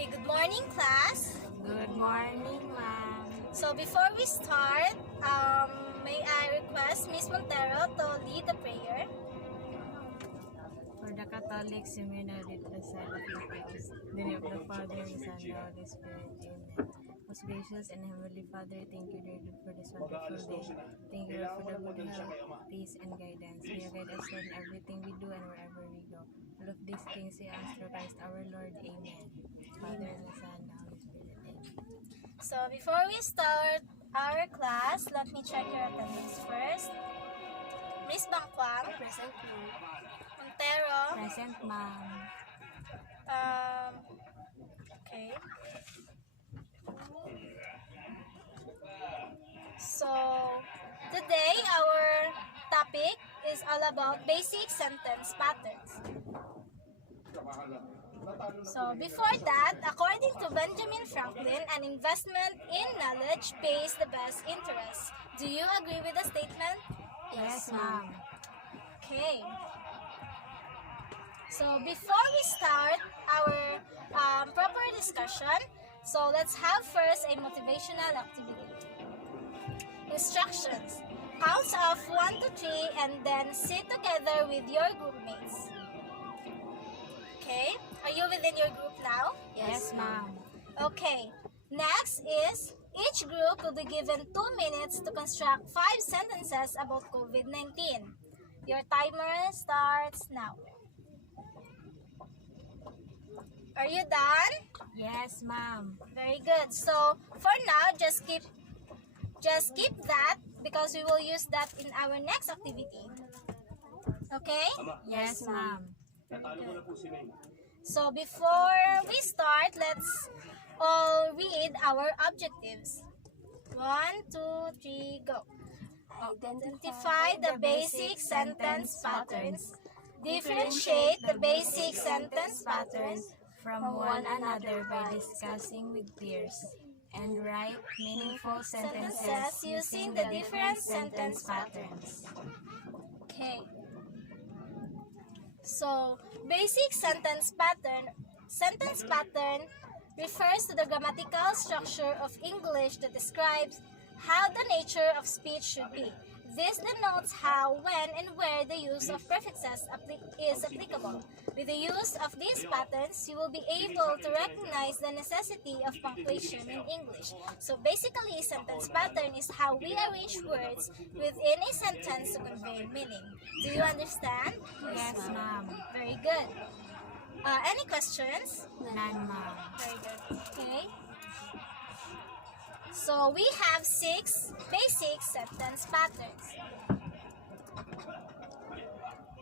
Okay, good morning, class. Good morning, ma'am. So before we start, may I request Miss Montero to lead the prayer? For the Catholics, you may not read the sign of the cross. The name of the Father, the Son, and the Holy Spirit. Amen. Most gracious and Heavenly Father, thank you, Lord, for this wonderful day. Thank you, Lord, for the good health, peace, and guidance. May you guide us, Lord, in everything we do and wherever we go. All of these things we ask through Christ our Lord. Amen. Father, and the Son, and the Holy Spirit. Amen. So before we start our class, let me check your attendance first. Miss Bangkwang, Present, ma'am. Montero, Present, ma'am. Okay. So today our topic is all about basic sentence patterns. So before that, according to Benjamin Franklin, an investment in knowledge pays the best interest. Do you agree with the statement? Yes, ma'am. Okay. So before we start our proper discussion, so let's have first a motivational activity. Instructions. Count off 1 to 3 and then sit together with your group mates. Okay? Are you within your group now? Yes, ma'am. Okay. Next is each group will be given 2 minutes to construct 5 sentences about COVID-19. Your timer starts now. Are you done? Yes, ma'am. Very good. So for now, just keep that because we will use that in our next activity. Okay? Yes, ma'am. So before we start, let's all read our objectives. 1, 2, 3, go. Identify the basic sentence patterns. Differentiate the basic sentence patterns From one another by discussing with peers, and write meaningful sentences using the different sentence patterns. Okay. So, basic sentence pattern refers to the grammatical structure of English that describes how the nature of speech should be. This denotes how, when, and where the use of prefixes is applicable. With the use of these patterns, you will be able to recognize the necessity of punctuation in English. So basically, a sentence pattern is how we arrange words within a sentence to convey meaning. Do you understand? Yes, ma'am. Very good. Any questions? None, ma'am. Very good. Okay. So we have 6 basic sentence patterns.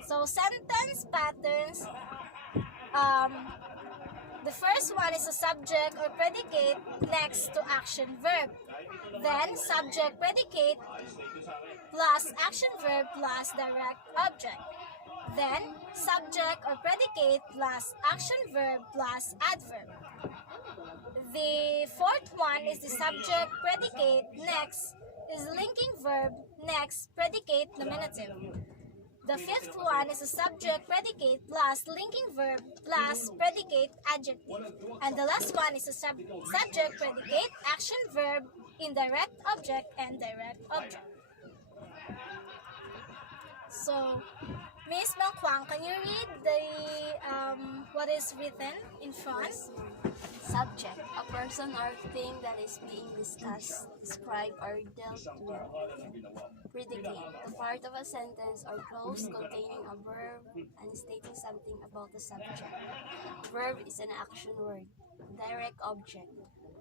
So sentence patterns, the first one is a subject or predicate next to action verb. Then subject predicate plus action verb plus direct object. Then subject or predicate plus action verb plus adverb. The fourth one is the subject predicate next is linking verb next predicate nominative. The fifth one is a subject predicate plus linking verb plus predicate adjective. And the last one is a subject predicate action verb indirect object and direct object. So, Miss Bangkwang, can you read the what is written in front? Subject, a person or thing that is being discussed, described, or dealt with. Predicate, the part of a sentence or clause containing a verb and stating something about the subject. Verb is an action word. Direct object,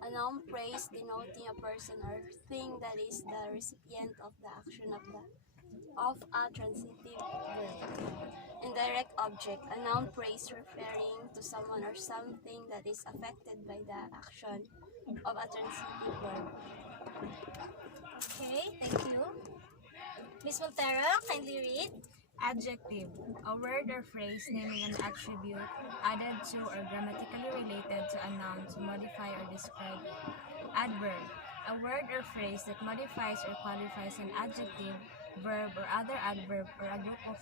a noun phrase denoting a person or thing that is the recipient of the action of a transitive verb. Indirect object, a noun phrase referring to someone or something that is affected by the action of a transitive verb. Okay, thank you. Miss Montero, kindly read. Adjective, a word or phrase naming an attribute added to or grammatically related to a noun to modify or describe it. Adverb, a word or phrase that modifies or qualifies an adjective, verb, or other adverb or a group of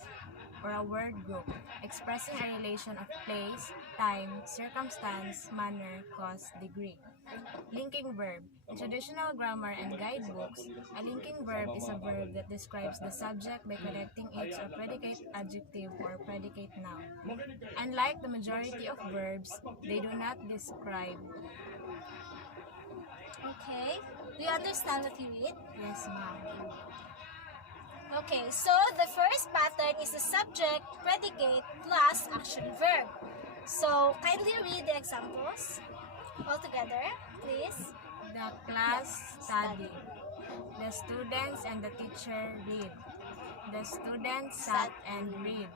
or a word group, expressing a relation of place, time, circumstance, manner, cause, degree. Linking verb. In traditional grammar and guidebooks, a linking verb is a verb that describes the subject by connecting it to a predicate adjective or predicate noun. Unlike the majority of verbs, they do not describe. Okay. Do you understand what you read? Yes, ma'am. Okay, so the first pattern is the subject, predicate, plus action verb. So, kindly read the examples all together, please. The class studied. The students and the teacher read. The students sat and read.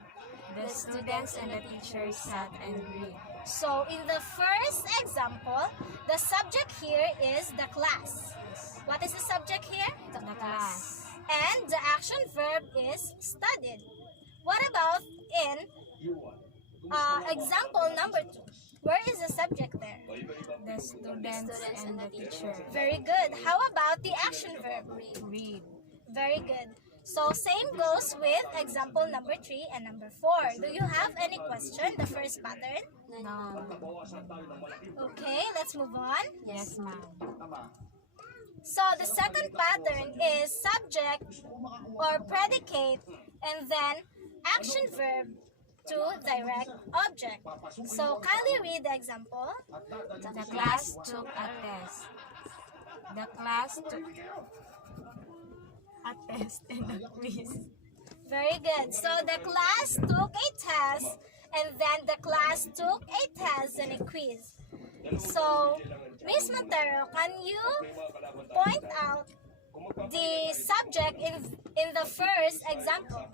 The students and the teacher sat and read. So, in the first example, the subject here is the class. What is the subject here? The class. And the action verb is studied. What about in example number 2? Where is the subject there? The students and the teacher Very good. How about the action verb? read. Very good. So same goes with example number 3 and number 4. Do you have any question? The first pattern? No. Okay, let's move on. Yes, ma'am. So the second pattern is subject or predicate and then action verb to direct object. So kindly read the example. The class took a test. The class took a test and a quiz. Very good. So the class took a test and then the class took a test and a quiz. So, Miss Montero, can you point out the subject in the first example?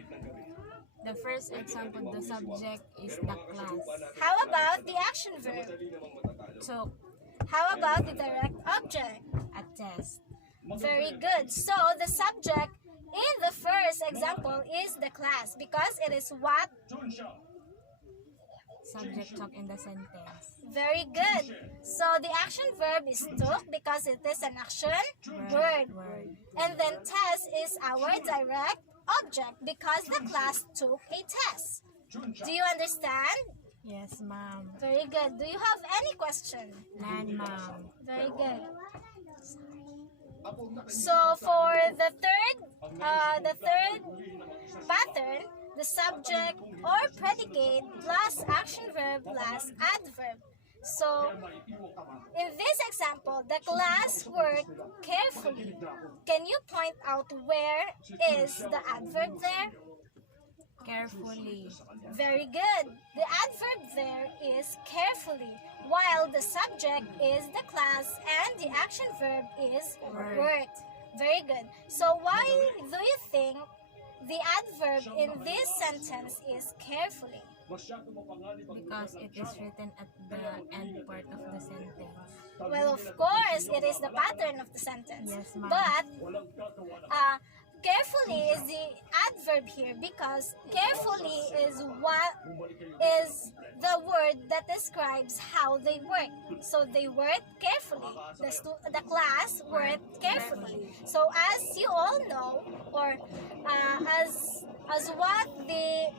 The first example, the subject is the class. How about the action verb? Took How about the direct object? a test. Very good. So, the subject in the first example is the class because it is what? Subject took in the sentence. Very good. So, the action verb is took because it is an action word. And then test is our direct object because the class took a test. Do you understand? Yes, ma'am. Very good. Do you have any question? None, ma'am. Very good. So for the third pattern, the subject or predicate plus action verb plus adverb. So in this example, the class worked carefully. Can you point out where is the adverb there? Carefully. Very good. The adverb there is carefully, while the subject is the class and the action verb is worked. Very good. So why do you think the adverb in this sentence is carefully? Because it is written at the end part of the sentence. Well, of course, it is the pattern of the sentence. Yes, ma'am. But carefully is the adverb here because carefully is what is the word that describes how they work. So they work carefully. The class worked carefully. So as you all know, or as what the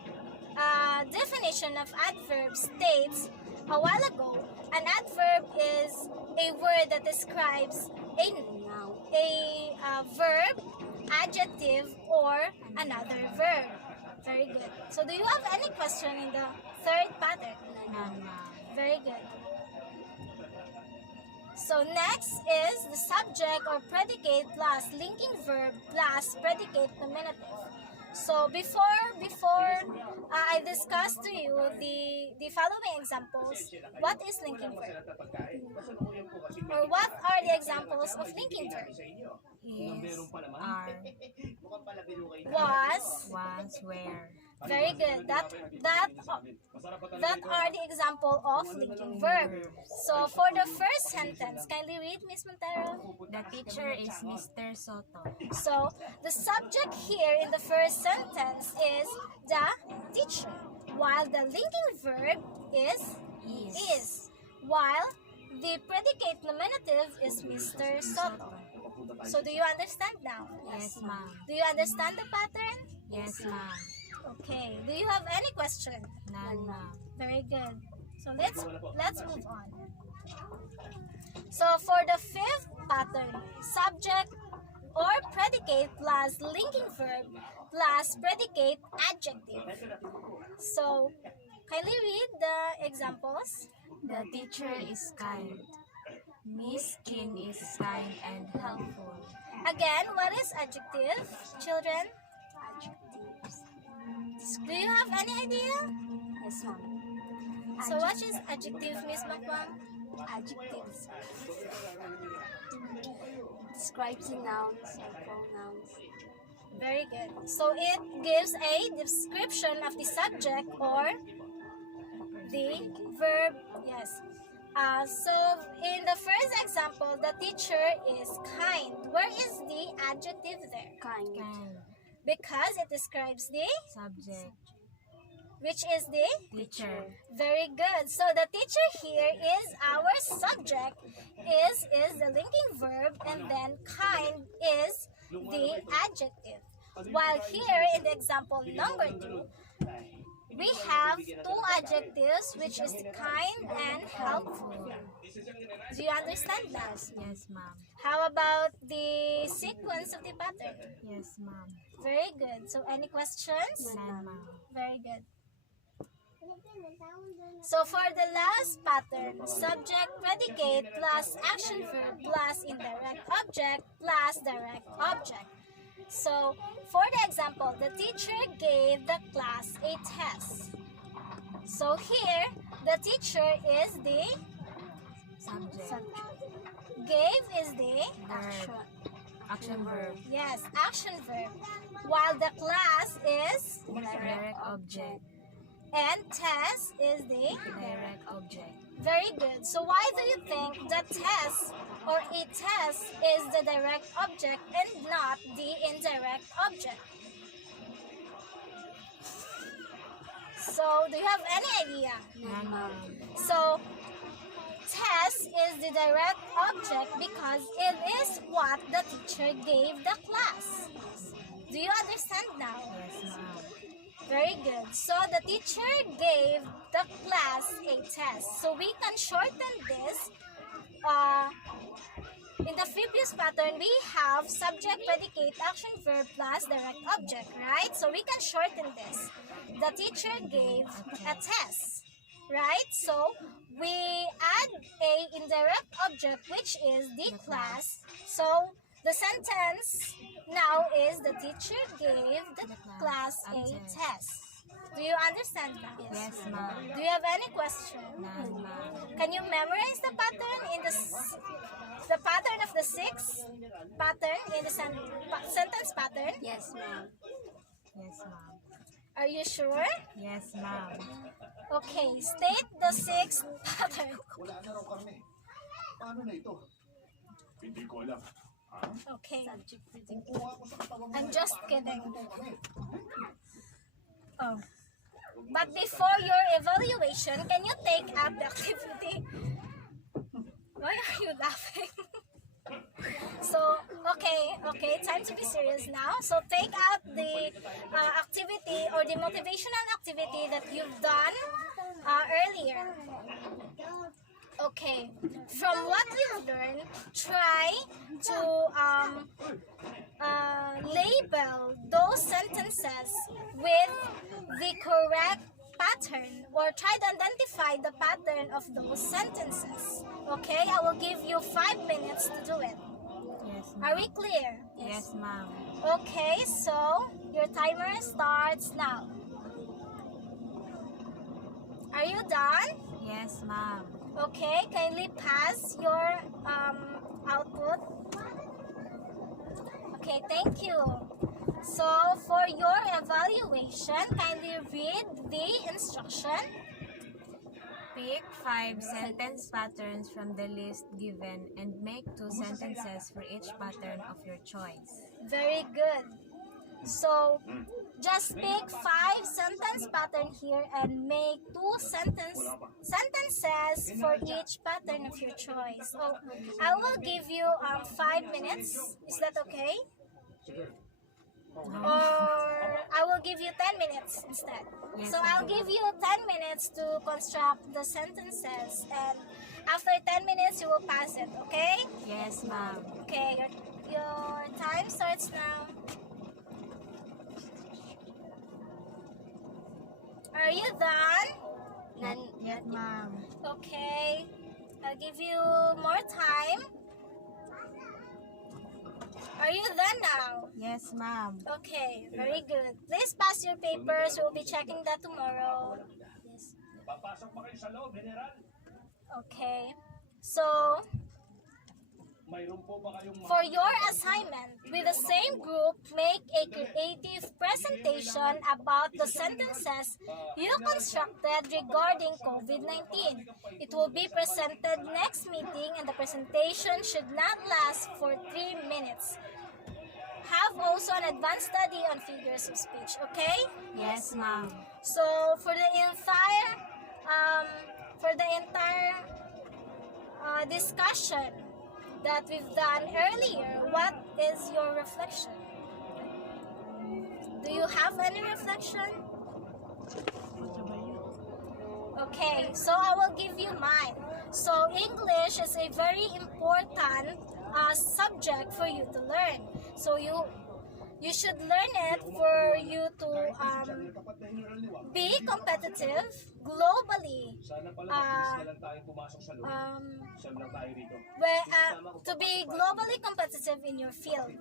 definition of adverb states a while ago, an adverb is a word that describes a verb, adjective, or another verb. Very good. So do you have any question in the third pattern? None, ma'am. Very good. So next is the subject or predicate plus linking verb plus predicate nominative. So before I discussed to you the following examples, what is linking verb? Or what are the examples of linking verb? Is, are, Was. where. Very good. That are the example of linking verb. So for the first sentence, kindly read, Miss Montero. The teacher is Mr. Soto. So the subject here in the first sentence is the teacher, while the linking verb is, while the predicate nominative is Mr. Soto. So do you understand now? Yes, ma'am. Do you understand the pattern? Yes, ma'am. Okay. Do you have any question? None, ma'am. Very good. So let's move on. So for the fifth pattern, subject or predicate plus linking verb plus predicate adjective. So kindly read the examples. The teacher is kind. Miss Kin is kind and helpful. Again, what is adjective, children? Adjectives. Do you have any idea? Yes, ma'am. So what is adjective, Miss Makwan? Adjectives describes the nouns or pronouns. Very good. So it gives a description of the subject or the verb. Yes. So in the first example, the teacher is kind. Where is the adjective there? Kind. Kind. Because it describes the, Subject. which is the? Teacher. Very good. So the teacher here is our subject, is the linking verb, and then kind is the adjective. While here in the example number 2, we have two adjectives, which is kind and helpful. Do you understand that? Yes, ma'am. How about the sequence of the pattern? Yes, ma'am. Very good. So any questions? None, ma'am. Very good. So for the last pattern, subject predicate plus action verb plus indirect object plus direct object. So for the example, the teacher gave the class a test. So here, the teacher is the Subject. gave is the Verb. Action verb. yes, action verb, while the class is Direct object. and test is the Direct object. very good. So why do you think the test or a test is the direct object and not the indirect object? So do you have any idea? None, ma'am. So test is the direct object because it is what the teacher gave the class. Do you understand now? Yes, ma'am. Very good. So the teacher gave the class a test. So we can shorten this. In the previous pattern, we have subject, predicate, action, verb plus direct object, right? So we can shorten this. The teacher gave a test, right? So we add a indirect object, which is the class. So the sentence now is the teacher gave the class a test. Do you understand that? Yes, ma'am. Do you have any question? None, ma'am. Can you memorize the pattern in the pattern of the sixth pattern in the sentence pattern? Yes, ma'am. Yes, ma'am. Are you sure? Yes, ma'am. Okay, state the sixth pattern. Wala na raw kami. Paano na ito? Hindi ko alam. Okay, Subject predicate. Kuha ko sa katawan mo. I'm just kidding. Kami. Oh. But before your evaluation, can you take up the activity? Why are you laughing? So, okay, time to be serious now. So take out the activity or the motivational activity that you've done earlier. Okay, from what you've learned, try to label those sentences with the correct pattern, or try to identify the pattern of those sentences. Okay, I will give you 5 minutes to do it. Yes, Are ma'am. we clear? Yes, ma'am. Okay, so your timer starts now. Are you done? Yes, ma'am. Okay, kindly pass your output. Okay, thank you. So for your evaluation, kindly read the instruction. Pick 5 sentence patterns from the list given and make 2 sentences for each pattern of your choice. Very good. So just pick 5 sentence pattern here and make 2 sentences for each pattern of your choice. So I will give you 5 minutes. Is that okay? Or I will give you 10 minutes instead. Yes, So I'll give you 10 minutes to construct the sentences, and after 10 minutes you will pass it, okay? Yes, ma'am. Okay, your time starts now. Are you done? None Yes, ma'am. Okay, I'll give you more time. Are you done now? Yes, ma'am. Okay, very good. Please pass your papers. We'll be checking that tomorrow. yes. Papasok pa kayo sa loob, General. Okay. So, Mayroon po ba kayong for your assignment, with the same group, make a creative presentation about the sentences you constructed regarding COVID-19. It will be presented next meeting, and the presentation should not last for 3 minutes. Have also an advanced study on figures of speech, okay? Yes, ma'am. So for the entire discussion that we've done earlier, what is your reflection? Do you have any reflection? Okay, so I will give you mine. So English is a very important subject for you to learn. So you should learn it for you to be competitive globally. Sana pala lang tayo pumasok sa loob. Siyam lang tayo rito. To be globally competitive in your field.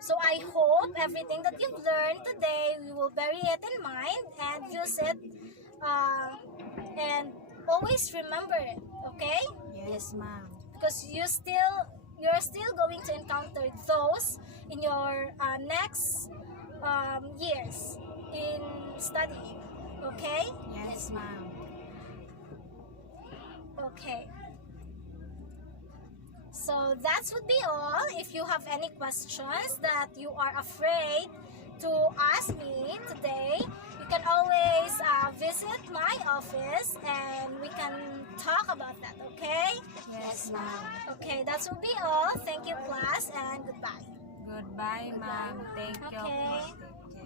So I hope everything that you've learned today, you will bury it in mind and use it, and always remember it, okay? Yes, ma'am. Because you're still going to encounter those in your next years in studying, okay? Yes, ma'am. Okay. So that would be all. If you have any questions that you are afraid to ask me today, you can always visit my office and we can talk about that, okay? Yes, ma'am. Okay, that will be all. Thank you, class, and goodbye. Goodbye, ma'am. Thank you. Okay. Take care.